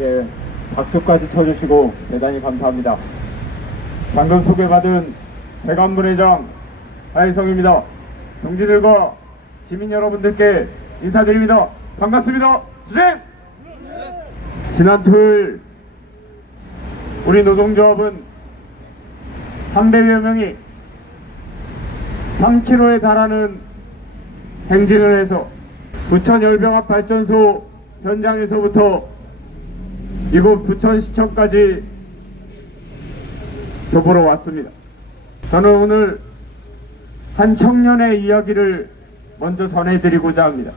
예, 박수까지 쳐주시고 대단히 감사합니다. 방금 소개받은 대감문회장 하혜성입니다. 동지들과 시민 여러분들께 인사드립니다. 반갑습니다. 주생! 지난 토요일 우리 노동조합은 300여 명이 3km에 달하는 행진을 해서 부천 열병합 발전소 현장에서부터 이곳 부천시청까지 교보러 왔습니다. 저는 오늘 한 청년의 이야기를 먼저 전해드리고자 합니다.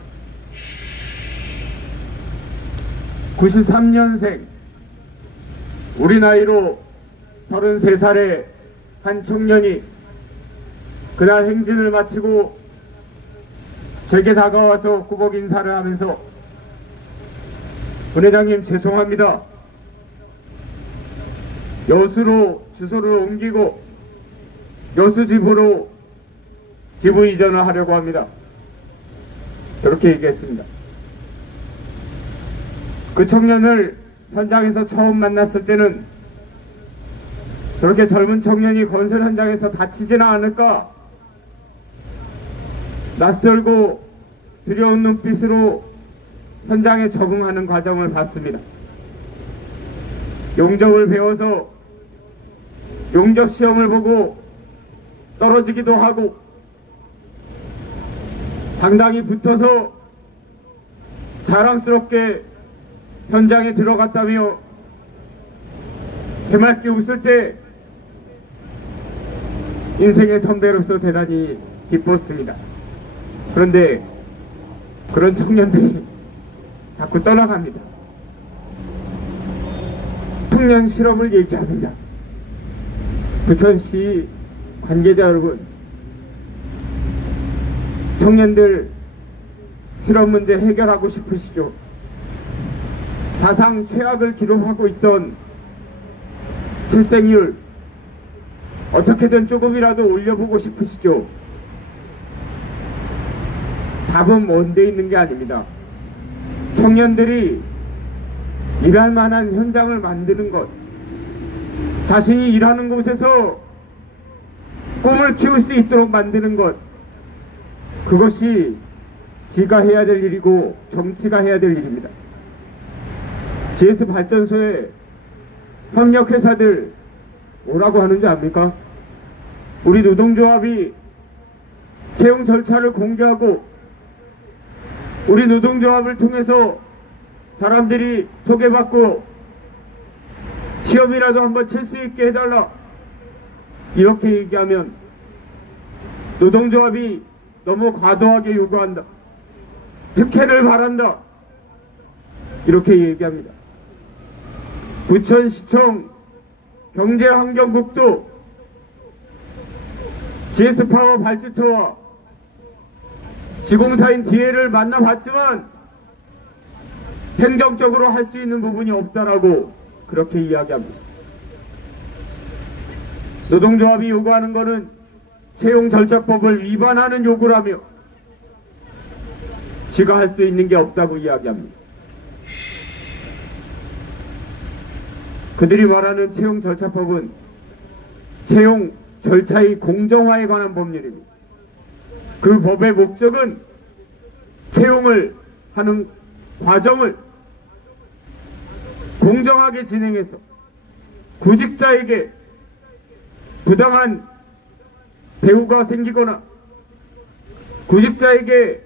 93년생 우리 나이로 33살의 한 청년이 그날 행진을 마치고 제게 다가와서 꾸벅 인사를 하면서 분회장님 죄송합니다. 여수로 주소를 옮기고 여수지부로 지부 이전을 하려고 합니다. 그렇게 얘기했습니다. 그 청년을 현장에서 처음 만났을 때는 저렇게 젊은 청년이 건설 현장에서 다치지는 않을까 낯설고 두려운 눈빛으로 현장에 적응하는 과정을 봤습니다. 용접을 배워서 용접 시험을 보고 떨어지기도 하고 당당히 붙어서 자랑스럽게 현장에 들어갔다며 해맑게 웃을 때 인생의 선배로서 대단히 기뻤습니다. 그런데 그런 청년들이 자꾸 떠나갑니다. 청년 실업을 얘기합니다. 부천시 관계자 여러분, 청년들 실업 문제 해결하고 싶으시죠? 사상 최악을 기록하고 있던 출생률 어떻게든 조금이라도 올려보고 싶으시죠? 답은 먼 데 있는 게 아닙니다. 청년들이 일할 만한 현장을 만드는 것, 자신이 일하는 곳에서 꿈을 키울 수 있도록 만드는 것, 그것이 시가 해야 될 일이고 정치가 해야 될 일입니다. GS 발전소에 협력회사들 뭐라고 하는 줄 압니까? 우리 노동조합이 채용 절차를 공개하고 우리 노동조합을 통해서 사람들이 소개받고 시험이라도 한번 칠 수 있게 해달라 이렇게 얘기하면 노동조합이 너무 과도하게 요구한다, 특혜를 바란다 이렇게 얘기합니다. 부천시청 경제환경국도 GS파워 발주처와 지공사인 DL을 만나봤지만 행정적으로 할 수 있는 부분이 없다라고 그렇게 이야기합니다. 노동조합이 요구하는 것은 채용절차법을 위반하는 요구라며 지가 할 수 있는 게 없다고 이야기합니다. 그들이 말하는 채용절차법은 채용 절차의 공정화에 관한 법률입니다. 그 법의 목적은 채용을 하는 과정을 공정하게 진행해서 구직자에게 부당한 대우가 생기거나 구직자에게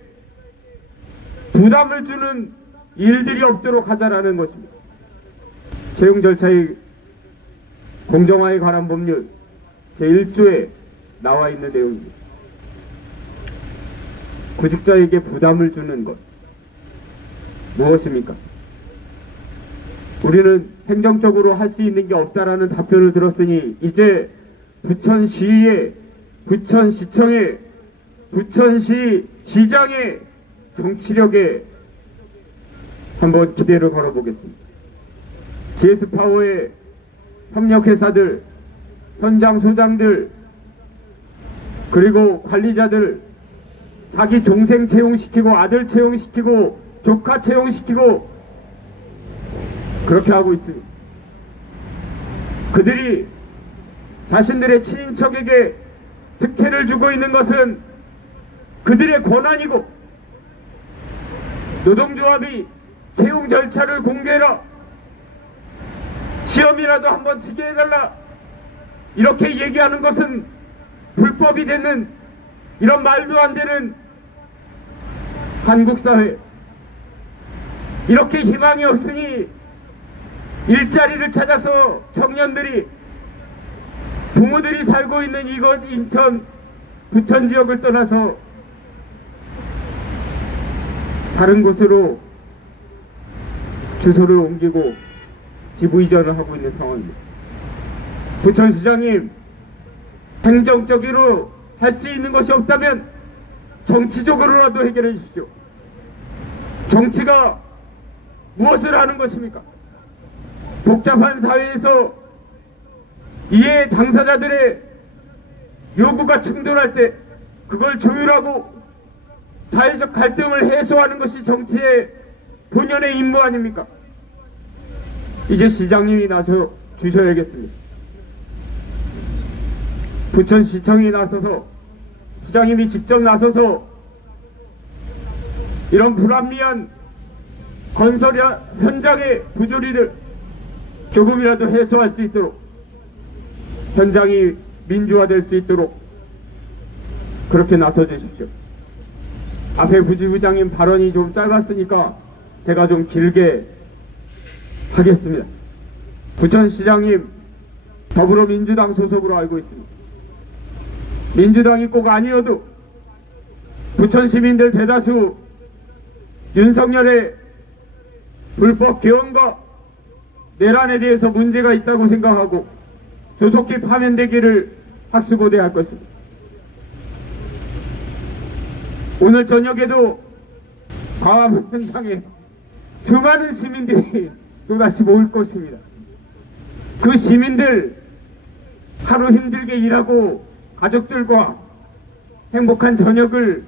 부담을 주는 일들이 없도록 하자라는 것입니다. 채용 절차의 공정화에 관한 법률 제1조에 나와 있는 내용입니다. 구직자에게 부담을 주는 것 무엇입니까? 우리는 행정적으로 할 수 있는 게 없다라는 답변을 들었으니 이제 부천시의, 부천시청의, 부천시 시장의 정치력에 한번 기대를 걸어보겠습니다. GS파워의 협력회사들, 현장 소장들, 그리고 관리자들 자기 동생 채용시키고 아들 채용시키고 조카 채용시키고 그렇게 하고 있습니다. 그들이 자신들의 친인척에게 특혜를 주고 있는 것은 그들의 권한이고, 노동조합이 채용 절차를 공개해라, 시험이라도 한번 치게 해달라, 이렇게 얘기하는 것은 불법이 되는, 이런 말도 안 되는 한국 사회, 이렇게 희망이 없으니 일자리를 찾아서 청년들이, 부모들이 살고 있는 이곳 인천 부천 지역을 떠나서 다른 곳으로 주소를 옮기고 지부 이전을 하고 있는 상황입니다. 부천시장님, 행정적으로 할 수 있는 것이 없다면 정치적으로라도 해결해 주십시오. 정치가 무엇을 하는 것입니까? 복잡한 사회에서 이해 당사자들의 요구가 충돌할 때 그걸 조율하고 사회적 갈등을 해소하는 것이 정치의 본연의 임무 아닙니까? 이제 시장님이 나서 주셔야겠습니다. 부천시청이 나서서, 시장님이 직접 나서서 이런 불합리한 건설 현장의 부조리를 조금이라도 해소할 수 있도록, 현장이 민주화될 수 있도록 그렇게 나서 주십시오. 앞에 부지부장님 발언이 좀 짧았으니까 제가 좀 길게 하겠습니다. 부천시장님, 더불어민주당 소속으로 알고 있습니다. 민주당이 꼭 아니어도 부천 시민들 대다수 윤석열의 불법 개헌과 내란에 대해서 문제가 있다고 생각하고 조속히 파면되기를 학수고대할 것입니다. 오늘 저녁에도 광화문 현장에 수많은 시민들이 또다시 모일 것입니다. 그 시민들, 하루 힘들게 일하고 가족들과 행복한 저녁을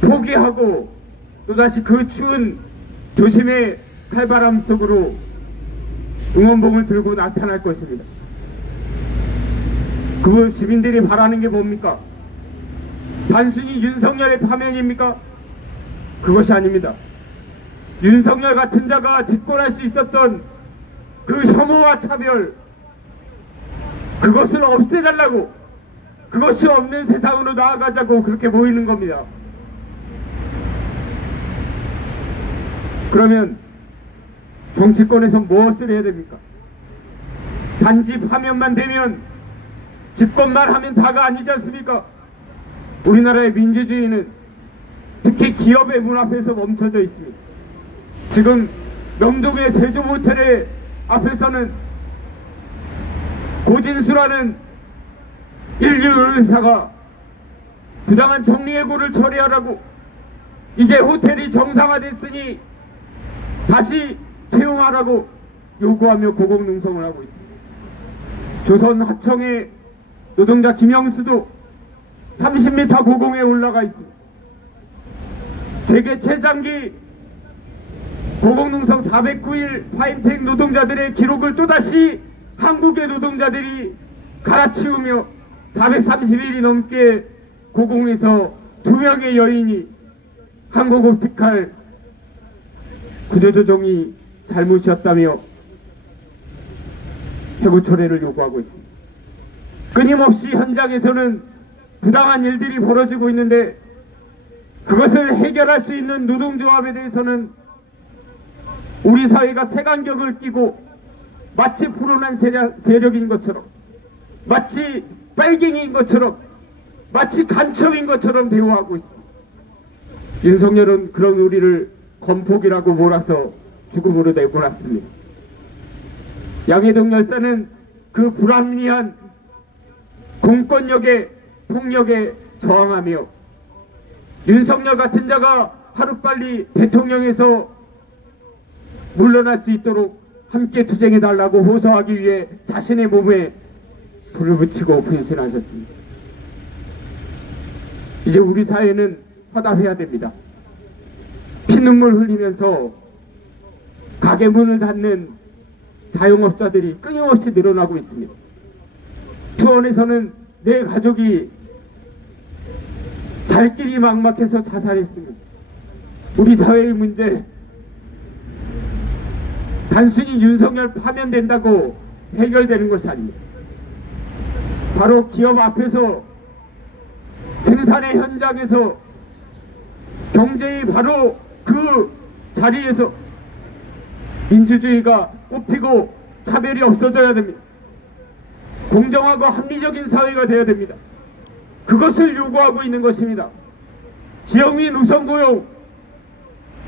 포기하고 또다시 그 추운 도심의 칼바람 속으로 응원봉을 들고 나타날 것입니다. 그 시민들이 바라는 게 뭡니까? 단순히 윤석열의 파면입니까? 그것이 아닙니다. 윤석열 같은 자가 집권할 수 있었던 그 혐오와 차별, 그것을 없애달라고, 그것이 없는 세상으로 나아가자고 그렇게 모이는 겁니다. 그러면 정치권에서 무엇을 해야 됩니까? 단지 파면만 되면, 집권만 하면 다가 아니지 않습니까? 우리나라의 민주주의는 특히 기업의 문 앞에서 멈춰져 있습니다. 지금 명동의 세조모텔의 앞에서는 고진수라는 인류 의사가 부당한 정리해고를 처리하라고, 이제 호텔이 정상화됐으니 다시 채용하라고 요구하며 고공농성을 하고 있습니다. 조선 하청의 노동자 김영수도 30m 고공에 올라가 있습니다. 세계 최장기 고공농성 409일 파인텍 노동자들의 기록을 또다시 한국의 노동자들이 갈아치우며 430일이 넘게 고공에서 2명의 여인이 한국옵티칼 구조조정이 잘못이었다며 해고 철회를 요구하고 있습니다. 끊임없이 현장에서는 부당한 일들이 벌어지고 있는데 그것을 해결할 수 있는 노동조합에 대해서는 우리 사회가 색안경을 끼고 마치 불온한 세력인 것처럼, 마치 빨갱이인 것처럼, 마치 간첩인 것처럼 대우하고 있습니다. 윤석열은 그런 우리를 건폭이라고 몰아서 죽음으로 내몰았습니다. 양해동 열사는 그 불합리한 공권력의 폭력에 저항하며 윤석열 같은 자가 하루빨리 대통령에서 물러날 수 있도록 함께 투쟁해달라고 호소하기 위해 자신의 몸에 불을 붙이고 분신하셨습니다. 이제 우리 사회는 화답해야 됩니다. 피눈물 흘리면서 가게 문을 닫는 자영업자들이 끊임없이 늘어나고 있습니다. 수원에서는 내 가족이 살 길이 막막해서 자살했습니다. 우리 사회의 문제, 단순히 윤석열 파면된다고 해결되는 것이 아닙니다. 바로 기업 앞에서, 생산의 현장에서, 경제의 바로 그 자리에서 민주주의가 꽃피고 차별이 없어져야 됩니다. 공정하고 합리적인 사회가 되어야 됩니다. 그것을 요구하고 있는 것입니다. 지역민 우선고용,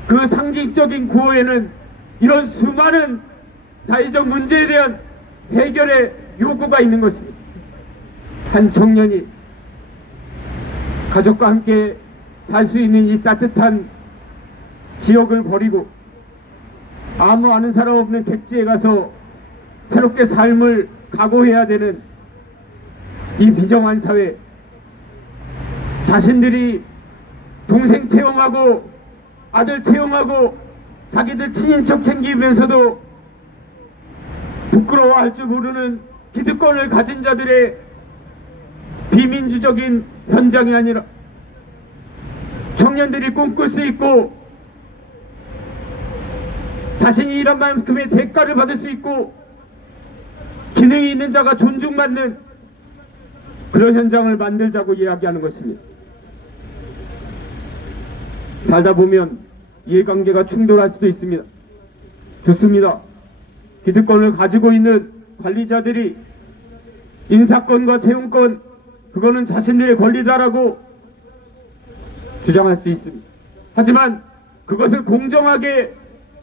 그 상징적인 구호에는 이런 수많은 사회적 문제에 대한 해결의 요구가 있는 것입니다. 한 청년이 가족과 함께 살 수 있는 이 따뜻한 지역을 버리고 아무 아는 사람 없는 객지에 가서 새롭게 삶을 각오해야 되는 이 비정한 사회, 자신들이 동생 채용하고 아들 채용하고 자기들 친인척 챙기면서도 부끄러워할 줄 모르는 기득권을 가진 자들의 비민주적인 현장이 아니라 청년들이 꿈꿀 수 있고 자신이 일한 만큼의 대가를 받을 수 있고 기능이 있는 자가 존중받는 그런 현장을 만들자고 이야기하는 것입니다. 살다 보면 이해관계가 충돌할 수도 있습니다. 좋습니다. 기득권을 가지고 있는 관리자들이 인사권과 채용권, 그거는 자신들의 권리다라고 주장할 수 있습니다. 하지만 그것을 공정하게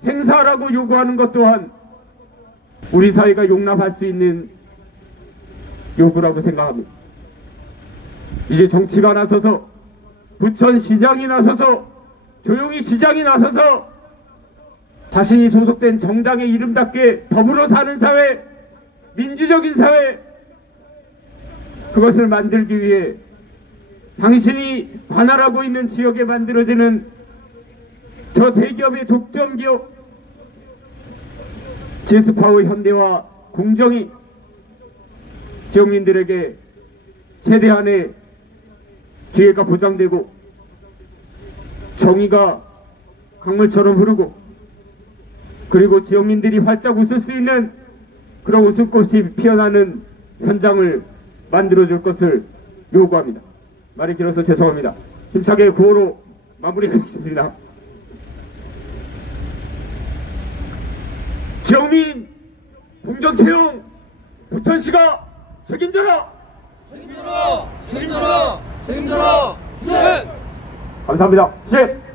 행사하라고 요구하는 것 또한 우리 사회가 용납할 수 있는 요구라고 생각합니다. 이제 정치가 나서서, 부천시장이 나서서, 조용히 시장이 나서서 자신이 소속된 정당의 이름답게 더불어 사는 사회, 민주적인 사회, 그것을 만들기 위해 당신이 관할하고 있는 지역에 만들어지는 저 대기업의 독점기업 제스파워 현대와 공정이 지역민들에게 최대한의 기회가 보장되고 정의가 강물처럼 흐르고 그리고 지역민들이 활짝 웃을 수 있는 그런 웃음꽃이 피어나는 현장을 만들어줄 것을 요구합니다. 말이 길어서 죄송합니다. 힘차게 구호로 마무리하겠습니다. 지역민 공정채용 부천시가 책임져라! 책임져라! 책임져라! 책임져라! 감사합니다. 시작!